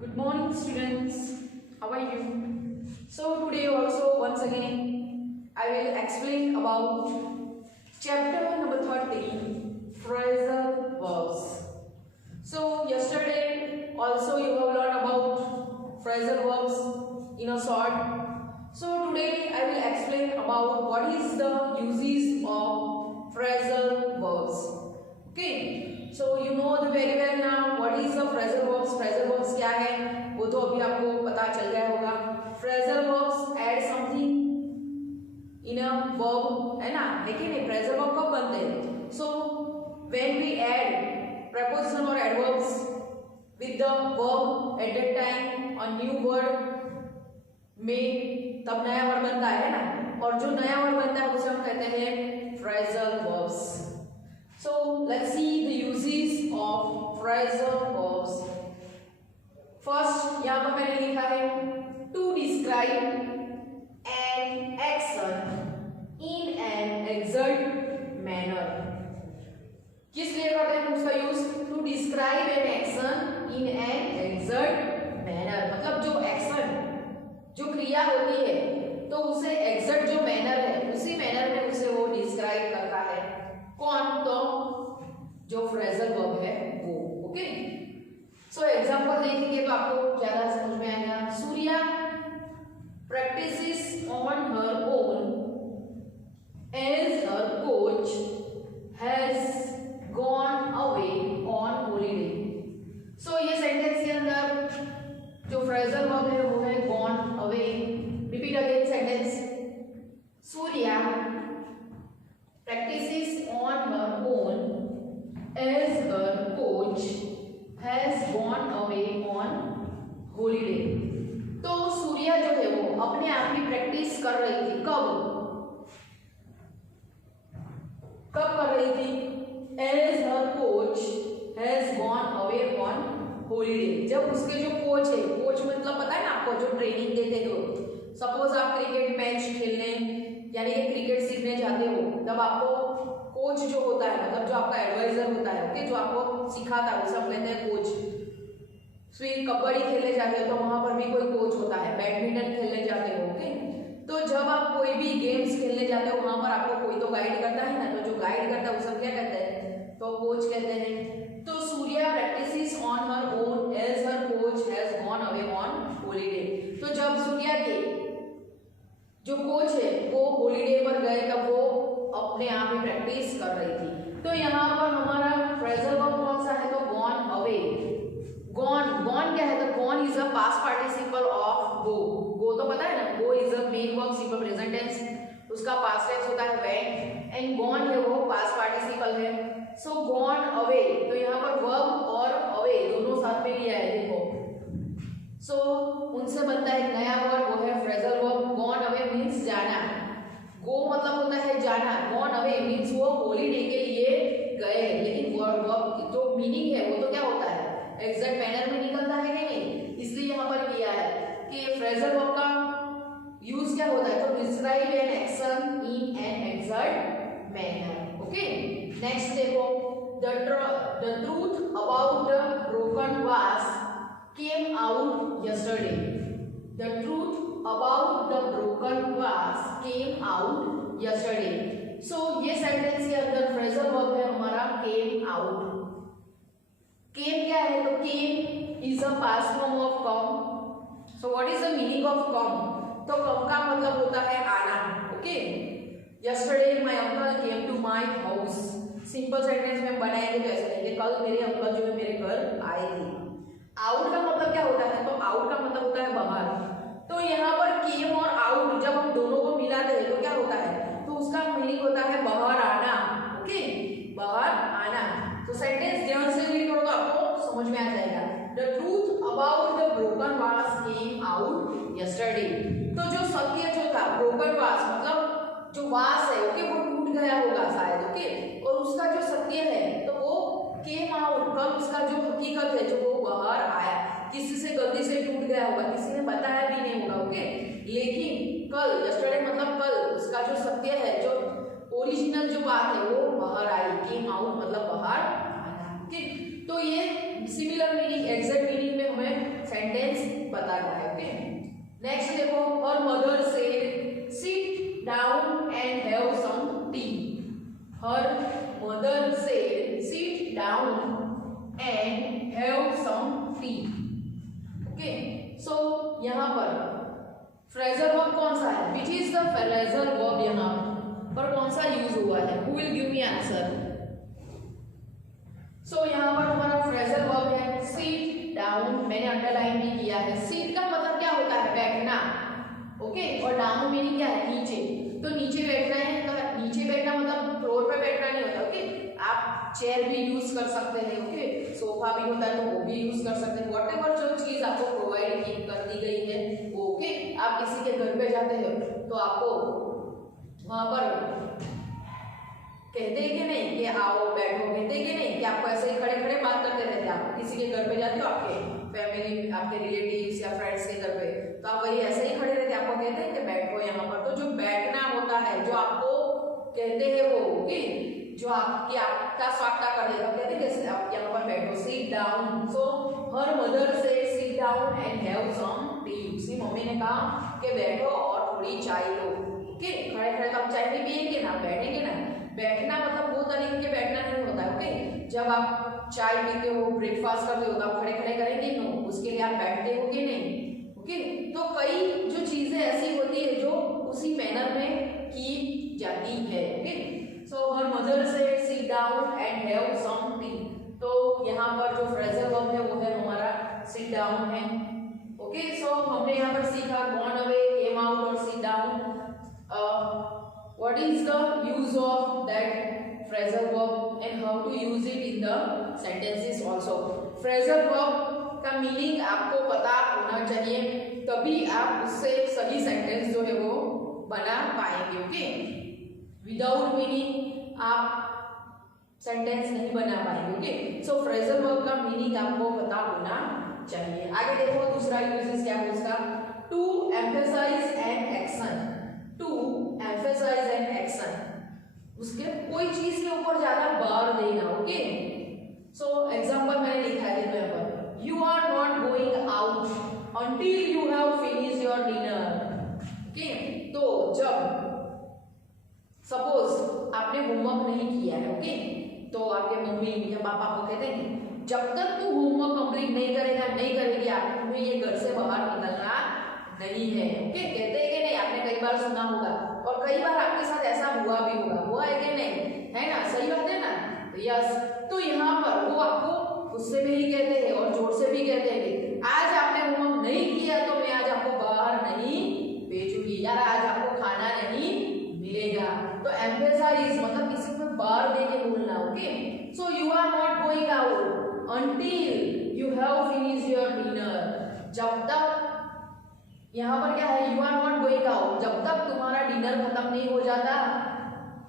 Good morning, students. How are you? So today also once again I will explain about chapter number 13, phrasal verbs. So yesterday also you have learned about phrasal verbs in a short. So today I will explain about what is the uses of phrasal verbs. Okay, so you know the very well now what is the phrasal verbs. Phrasal verbs क्या है वो तो अभी आपको पता चल गया होगा. Phrasal verbs add something in a verb है ना, लेकिन ये phrasal verb कब बनते हैं? So when we add preposition or adverbs with the verb at that time a new word में तब नया वर्ड बनता है ना, और जो नया वर्ड बनता है उसे हम कहते हैं phrasal verbs. So let's see the uses of phrasal verbs. First यहाँ पर मैंने लिखा है to describe an action in an exact manner. किस लिए करते हैं उसका use? To describe an action in an exact manner. मतलब जो एक्शन जो क्रिया होती है तो उसे एग्जैक्ट जो मैनर है उसी मैनर में उसे वो डिस्क्राइब करता है. कौन? तो जो फ्रेजल वर्ब है वो. ओके, सो एग्जांपल देखेंगे तो आपको ज्यादा समझ में आएगा. Surya practices on her own as her coach has gone away on holiday. सो ये सेंटेंस के अंदर जो फ्रेजल वर्ब है वो है gone away. Repeat again sentence. Surya practices on her own as her coach has gone away on holiday. तो सूर्या जो है वो अपने आप की प्रैक्टिस कर रही थी. कब कर रही थी? as her coach has gone away on holiday. जब उसके जो कोच है, कोच मतलब पता है ना आपको, जो ट्रेनिंग देते हो. सपोज आप क्रिकेट मैच खेलने यानी कि क्रिकेट सीखने जाते हो, तब आपको कोच जो होता है मतलब जो आपका एडवाइजर होता है, ओके, जो आपको सिखाता है उसे हम कहते हैं कोच. फिर कबड्डी खेलने जाते हो तो वहां पर भी कोई कोच होता है. बैडमिंटन खेलने जाते हो, ओके, तो जब आप कोई भी गेम्स खेलने जाते हो वहां पर आपको कोई तो गाइड करता है ना, तो जो गाइड करता है उसे क्या कहते हैं? तो कोच कहते हैं. तो Surya practises on her own as her coach has gone away on holiday. तो जब सूर्या के जो कोच है वो हॉलीडे पर गए तब वो अपने आप ही प्रैक्टिस कर रही थी. तो यहाँ पर हमारा फ्रेजल वर्ब कौन सा है? तो गॉन अवे. गॉन क्या है? तो gone is a past participle of go. Go तो पता है ना, go is a main verb simple present tense, उसका पास्ट टेंस होता है वेंट, एंड गॉन है वो पास्ट पार्टिसिपल है. सो गॉन अवे, तो यहाँ पर वर्ब और अवे दोनों साथ में लिया है. देखो, सो उनसे बनता है एक नया वर्ड, वो है phrasal verb. Gone away means जाना. गो मतलब होता है जाना. गॉन अवे मीन्स वो हॉलीडे के लिए गए, लेकिन वर्ब जो मीनिंग है वो तो क्या होता है? एग्जैक्ट मैनर में निकलता है कि नहीं, इसलिए यहाँ पर किया है कि फ्रेजल वर्ब का यूज क्या होता है? तो describe an action in an exact manner. Okay, next देखो. The truth about the broken was came out yesterday. The truth about the broken vase came out yesterday. So ये sentence के अंदर phrasal verb है हमारा came out. Came क्या है? तो came is a past form of come. So what is the meaning of come? तो come का मतलब होता है आना. Okay. Yesterday my uncle came to my house. Simple sentence में बनाएंगे तो ऐसे लिखेंगे कल मेरे अंकल जो है मेरे घर आए थे. आउट का मतलब क्या होता है? तो आउट का मतलब होता है बाहर. तो यहाँ पर केम और आउट जब हम दोनों को मिलाते हैं तो क्या होता है? तो उसका मीनिंग होता है बाहर आना. ओके, बाहर आना. तो सेंटेंस ध्यान से रीड करो तो आपको समझ में आ जाएगा. The truth about the broken was came out yesterday. तो जो सत्य जो था, ब्रोकन वाज मतलब जो वास है, ओके, वो टूट गया होगा शायद, ओके, और उसका जो सत्य है तो वो केम आउट, कब उसका जो हकीकत है जो वो बाहर आया. किसी से गलती से टूट गया होगा, किसी ने बताया भी नहीं होगा, ओके, लेकिन कल, यस्टरडे मतलब कल, उसका जो सत्य है, जो ओरिजिनल जो बात है वो बाहर आई. केम आउट मतलब बाहर आना. ओके, तो ये सिमिलर मीनिंग एग्जैक्ट मीनिंग में हमें सेंटेंस यहाँ पर फ्रेजल वर्ब कौन सा है, which is the phrasal verb, यहाँ पर कौन सा यूज हुआ है, who will give me answer. So यहाँ पर हमारा फ्रेजल वर्ब है सिट डाउन, मैंने अंडरलाइन भी किया है। सिट का मतलब क्या होता है, बैठना, ओके, और डाउन मीनिंग क्या है, नीचे। तो नीचे बैठना है, तो नीचे बैठना मतलब फ्लोर पे बैठना नहीं होता, ओके। आप चेयर भी यूज कर सकते हैं, ओके, सोफा भी होता है तो वो भी यूज कर सकते हैं। व्हाटएवर जो चीज आपको प्रोवाइड कर दी गई है वो, ओके। आप किसी के घर पे जाते हो तो आपको वहां पर कहते हैं कि नहीं कि आओ बैठो, कहते हैं कि नहीं कि आपको ऐसे ही खड़े खड़े बात करते रहते हैं। आप किसी के घर पे जाते हो, आपके फैमिली, आपके रिलेटिव्स या फ्रेंड्स के घर पे, तो आप वही ऐसे ही खड़े रहते हैं, आपको कहते हैं कि बैठो यहाँ पर। तो जो बैठना होता है, जो आपको कहते हैं वो, ओके, जो आपका स्वागत कर देगा, कहते हैं कि आप यहाँ पर बैठो, sit down. So her mother said sit down and have some tea. उसकी मम्मी ने कहा कि बैठो और थोड़ी चाय लो, ओके। खड़े खड़े तो आप चाय भी पिएंगे ना, बैठेंगे ना। बैठना मतलब वो तरीके के बैठना नहीं होता है, ओके। जब आप चाय पीते हो, ब्रेकफास्ट करते हो, तो आप खड़े खड़े करेंगे, नो, उसके लिए आप बैठते हो कि नहीं, ओके। तो कई जो चीजें ऐसी होती है जो उसी मैनर में की जाती है, okay. So her mother said sit down and have some tea. तो यहाँ पर जो फ्रेजल वर्ब है वो है हमारा सिट डाउन है, ओके। सो हमने यहाँ पर सीखा गॉन अवे, केम आउट और sit down. What is the use of that phrasal verb and how to use it in the sentences also. Phrasal verb का मीनिंग आपको पता होना चाहिए, तभी आप उससे सही सेंटेंस जो है वो बना पाएंगे, ओके। विदाउट मीनिंग आप सेंटेंस नहीं बना पाएंगे, ओके। सो फ्रेजल वर्ब का मीनिंग आपको पता होना चाहिए। आगे देखो दूसरा यूजेस क्या है उसका, to emphasise an action. To emphasise an action, उसके कोई चीज के ऊपर ज्यादा बार देना, ओके। सो एग्जांपल मैंने लिखा है, देखो यहाँ पर, you are not going out until you have finish your dinner, okay. तो जब सपोज आपने होमवर्क नहीं किया है, ओके, तो आपके मम्मी या पापा को कहते हैं जब तक तू होमवर्क कंप्लीट नहीं करेगा, नहीं करेगी, आप ये घर से बाहर निकलना नहीं है, ओके। कहते हैं कि नहीं, आपने कई बार सुना होगा और कई बार आपके साथ ऐसा हुआ भी होगा, हुआ है कि नहीं, है ना, सही बात है ना, यस। तो यहाँ पर वो आपको गुस्से में ही कहते हैं और जोर से भी कहते हैं कि आज आपने होमवर्क नहीं किया तो मैं आज आपको बाहर नहीं भेजूंगी, यार आज आपको खाना नहीं मिलेगा। तो एम्फेसाइज मतलब किसी को बार दे के बोलना, okay. So you are not going out until you have finish your dinner, जब तक, यहाँ पर क्या है, you are not going out, जब तक तुम्हारा डिनर खत्म नहीं हो जाता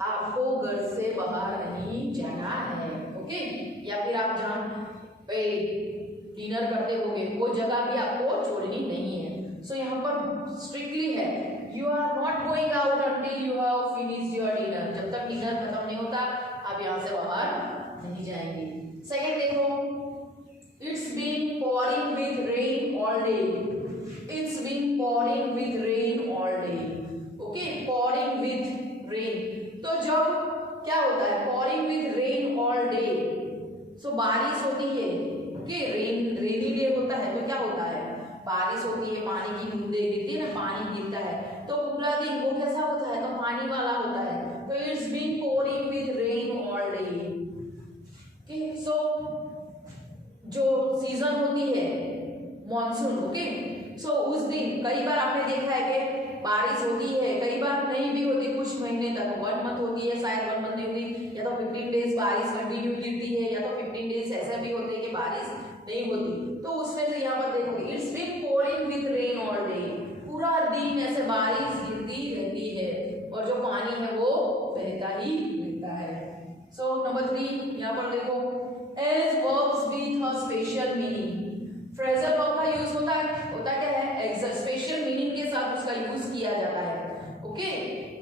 आपको घर से बाहर नहीं जाना है, ओके। या फिर आप जहाँ पे डिनर करते होगे वो जगह भी आपको छोड़नी नहीं है। सो यहाँ पर स्ट्रिक्टली है, you are not going out until you have finish your dinner, जब तक डिनर खत्म नहीं होता आप यहाँ से बाहर नहीं जाएंगे। सेकेंड देखो, it's been pouring with rain all day. It's been pouring with rain all day, okay, pouring with rain। तो जब क्या होता है, pouring with rain all day, so बारिश होती है, okay, रेनी डे होता है तो क्या होता है, बारिश होती है, पानी की बूंदें गिरती है ना, पानी गिरता है, तो पूरा दिन वो कैसा होता है, तो पानी वाला होता है। तो it's been pouring with rain all day, okay। so जो सीजन होती है मॉनसून, ओके। सो उस दिन कई बार आपने देखा है कि बारिश होती है, कई बार नहीं भी होती, कुछ महीने तक, 1 मंथ होती है, शायद 1 मंथ नहीं होती, या तो 15 डेज बारिश कंटिन्यू गिरती है, या तो 15 डेज ऐसे भी होते हैं कि बारिश नहीं होती। तो उसमें से यहाँ पर देखोगे, it's been pouring with rain all day, पूरा दिन ऐसे बारिश गिरती रहती है और जो पानी है वो बहता ही रहता है। सो नंबर 3 यहाँ पर देखो, as verbs with a special meaning. Phrasal verb का यूज होता क्या है, स्पेशल मीनिंग के साथ उसका यूज किया जाता है, ओके।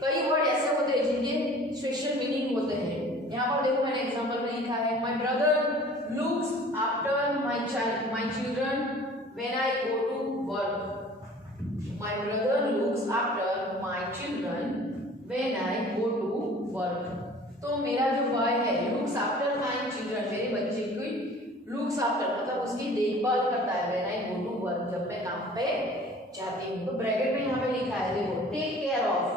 कई वर्ड ऐसे होते हैं जिनके स्पेशल मीनिंग होते हैं। यहाँ पर देखो मैंने एग्जांपल में लिखा है, my brother looks after my children when I go to work. My brother looks after my children when I go to work. तो मेरा जो बॉय है लुक्स आफ्टर माय चिल्ड्रन, मेरे बच्चे की लुक्स आफ्टर मतलब उसकी देखभाल करता है, when I go to work, जब मैं काम पे जाती हूँ। तो ब्रैकेट में यहाँ पे लिखा है, देखो टेक केयर ऑफ।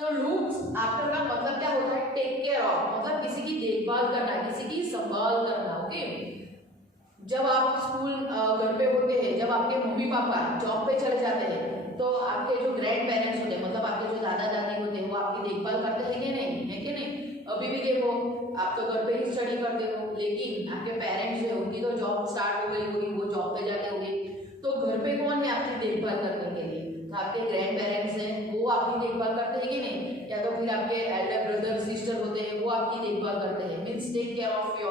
तो लुक्स आफ्टर का मतलब क्या होता है, टेक केयर ऑफ, मतलब किसी की देखभाल करना, किसी की संभाल करना। ओके, जब आप स्कूल घर पे होते हैं, जब आपके मम्मी पापा जॉब पे चले जाते हैं, तो आपके जो ग्रैंड पेरेंट्स होते हैं, मतलब आपके जो दादा दादी होते हैं, वो आपकी देखभाल करते हैं कि नहीं, है कि नहीं। अभी भी देखो, आप तो घर पे ही स्टडी करते हो, लेकिन आपके पेरेंट्स जो है उनकी तो जॉब स्टार्ट हो गई होगी, वो जॉब पे जाते होंगे, तो घर पे कौन है आपकी देखभाल करने के लिए, तो आपके ग्रैंड पेरेंट्स हैं, वो आपकी देखभाल करते हैं कि नहीं, या तो फिर आपके एल्डर ब्रदर सिस्टर होते हैं, वो आपकी देखभाल करते हैं, means take care of you.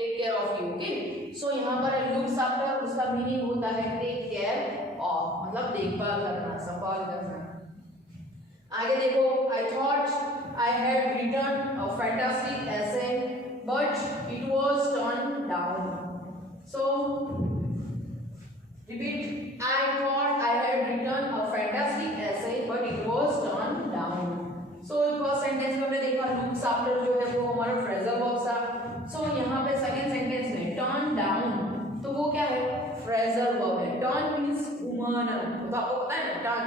Okay, so यहाँ पर लुक्स आफ्टर, उसका मीनिंग होता है टेक केयर ऑफ, मतलब देखभाल करना, संभाल करना। आगे देखो, I thought I had written a fantastic essay but it was turn down. So repeat, I thought I had written a fantastic essay but it was turn down. So first sentence में हमने देखा looks after जो है वो हमारा phrasal verb था। So यहाँ पे सेकंड सेंटेंस में टर्न डाउन, तो वो क्या है, फ्रेजल वर्ब है। टर्न मींस घुमाना, तो आपको पता है ना, turn,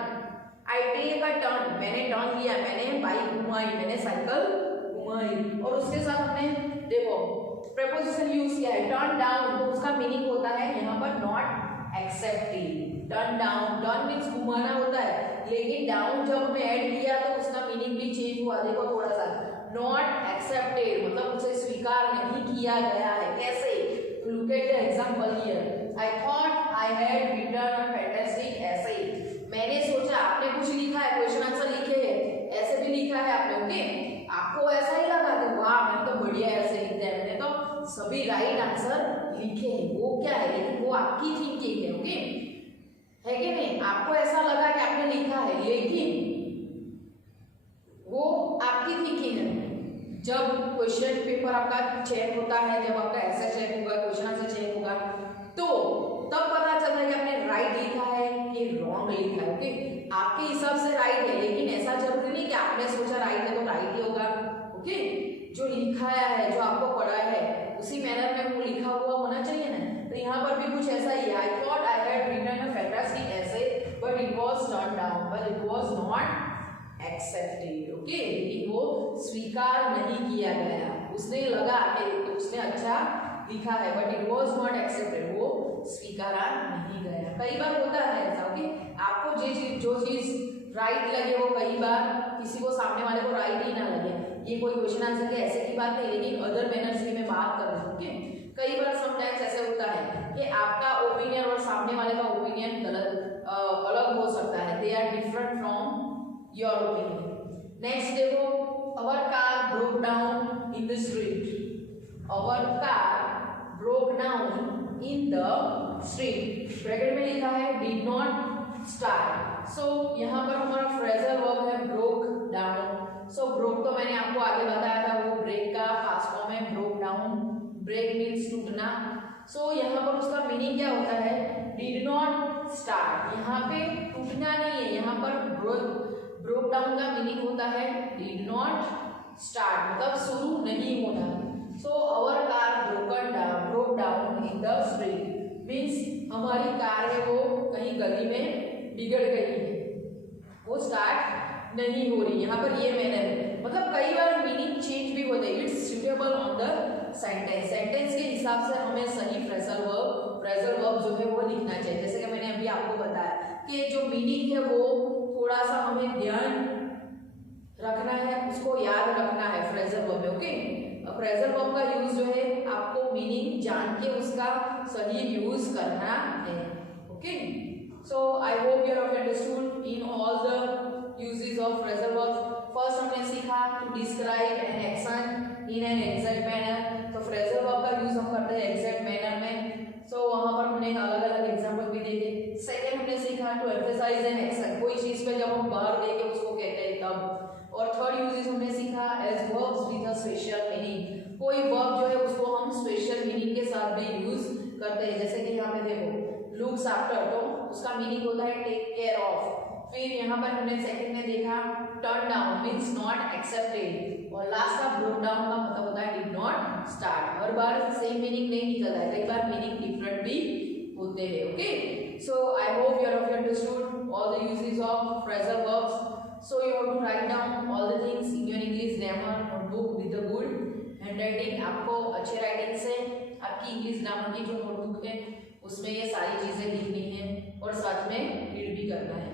I take a turn, मैंने टर्न लिया, मैंने बाइक घुमाई, मैंने साइकिल घुमाई। और उसके साथ हमने देखो प्रीपोजिशन यूज किया है टर्न डाउन, तो उसका मीनिंग होता है यहाँ पर not accepted. Turn down, turn means घुमाना होता है, लेकिन डाउन जब हमने ऐड किया तो उसका मीनिंग भी चेंज हुआ। देखो थोड़ा सा, नॉट एक्सेप्टेड मतलब उसे स्वीकार नहीं किया गया है। कैसे, look at the example here, I thought I had written a fantastic essay, मैंने सोचा, आपने कुछ लिखा है, क्वेश्चन आंसर लिखे हैं, ऐसे भी लिखा है आपने, ओके, आपको ऐसा ही लगा कि वाह मैंने तो बढ़िया ऐसे लिखा है, मैंने तो सभी राइट आंसर लिखे हैं, वो क्या है, लेकिन वो आपकी थिंकिंग है, ओके, है कि नहीं, आपको ऐसा लगा कि आपने लिखा है, लेकिन वो आपकी थिंकिंग है। जब क्वेश्चन पेपर आपका चेक होता है, जब आपका ऐसा चेक होगा, क्वेश्चन आंसर चेक होगा, तो तब पता चलता है कि आपने राइट लिखा है कि रॉन्ग लिखा है। ओके, आपके हिसाब से राइट है, लेकिन ऐसा जरूरी नहीं कि आपने सोचा राइट है तो राइट ही होगा। ओके, जो लिखाया है, जो आपको पढ़ा है, उसी मैनर में वो लिखा हुआ होना चाहिए ना। तो यहाँ पर भी कुछ ऐसा ही है, I thought I had written a fantastic essay but it was turn down, but it was not accepted. Okay, लेकिन वो स्वीकार नहीं किया गया, उसने लगा कि तो उसने अच्छा लिखा है, but it was not accepted, वो स्वीकारा नहीं गया। कई बार होता है ऐसा, ओके, आपको जो चीज राइट लगे वो कई बार किसी को, सामने वाले को राइट ही ना लगे। ये कोई क्वेश्चन आंसर के ऐसे की बात नहीं, लेकिन अदर मैनर्स की मैं बात कर रही हूँ। ओके, कई बार समटाइम्स ऐसे होता है कि आपका ओपिनियन और सामने वाले का ओपिनियन गलत अलग हो सकता है, they are different from your opinion. Next देखो, our car broke down in the street, our car broke down in the street, bracket में लिखा है डिड नॉट स्टार्ट। सो यहाँ पर हमारा फ्रेजल वर्ब है ब्रोक डाउन। सो ब्रोक तो मैंने आपको आगे बताया था, वो ब्रेक का पास्ट फॉर्म है, ब्रोक डाउन, ब्रेक मीन्स टूटना। सो यहाँ पर उसका मीनिंग क्या होता है, डिड नॉट स्टार्ट, यहाँ पे टूटना नहीं है, यहाँ पर ब्रोक डाउन का मीनिंग होता है डिड नॉट स्टार्ट, मतलब शुरू नहीं होना। So our car broke down in the street means हमारी कार है वो कहीं गली में बिगड़ गई है, वो स्टार्ट नहीं हो रही। यहाँ पर ये मैनर है, मतलब कई बार मीनिंग चेंज भी होते हैं, it's suitable on the sentence, sentence के हिसाब से हमें सही फ्रेजल वर्ब जो है वो लिखना चाहिए। जैसे कि मैंने अभी आपको बताया कि जो मीनिंग है वो थोड़ा सा हमें ध्यान रखना है, उसको याद रखना है फ्रेजल वर्ब में। ओके, फ्रेजल वर्ब का यूज जो है आपको मीनिंग जान के उसका सही यूज करना है। Okay, so I hope you have understood in all the usages of phrasal verb. First हमने सीखा to describe an action in an exact manner, तो फ्रेजल वर्ब का यूज हम करते हैं एग्जैक्ट मैनर में। सो वहां पर हमने अलग अलग एग्जांपल भी देखे। सेकंड हमने सीखा टू एम्फसाइज एन एक्शन, कोई चीज पे जब हम बार देके उसको कहते हैं तब। और थर्ड यूजेस हमने सीखा as verbs with a special meaning, कोई वर्ब जो है उसको हम स्पेशल मीनिंग के साथ भी यूज करते हैं। जैसे कि यहाँ पे देखो लुक्स आफ्टर, तो उसका मीनिंग होता है टेक केयर ऑफ। फिर यहाँ पर हमने सेकंड में देखा turn down means not accepted, और लास्ट का ब्रोक डाउन का मतलब होता है did not start. Her bar same meaning नहीं निकलता है, कई बार मीनिंग डिफरेंट भी होते हैं। Okay, so I hope you have understood have to write down all the things in your English grammar notebook with the good handwriting. आपको अच्छे writing से आपकी इंग्लिश ग्रामर की जो नोटबुक है उसमें ये सारी चीजें लिखनी है और साथ में रीड भी करना है।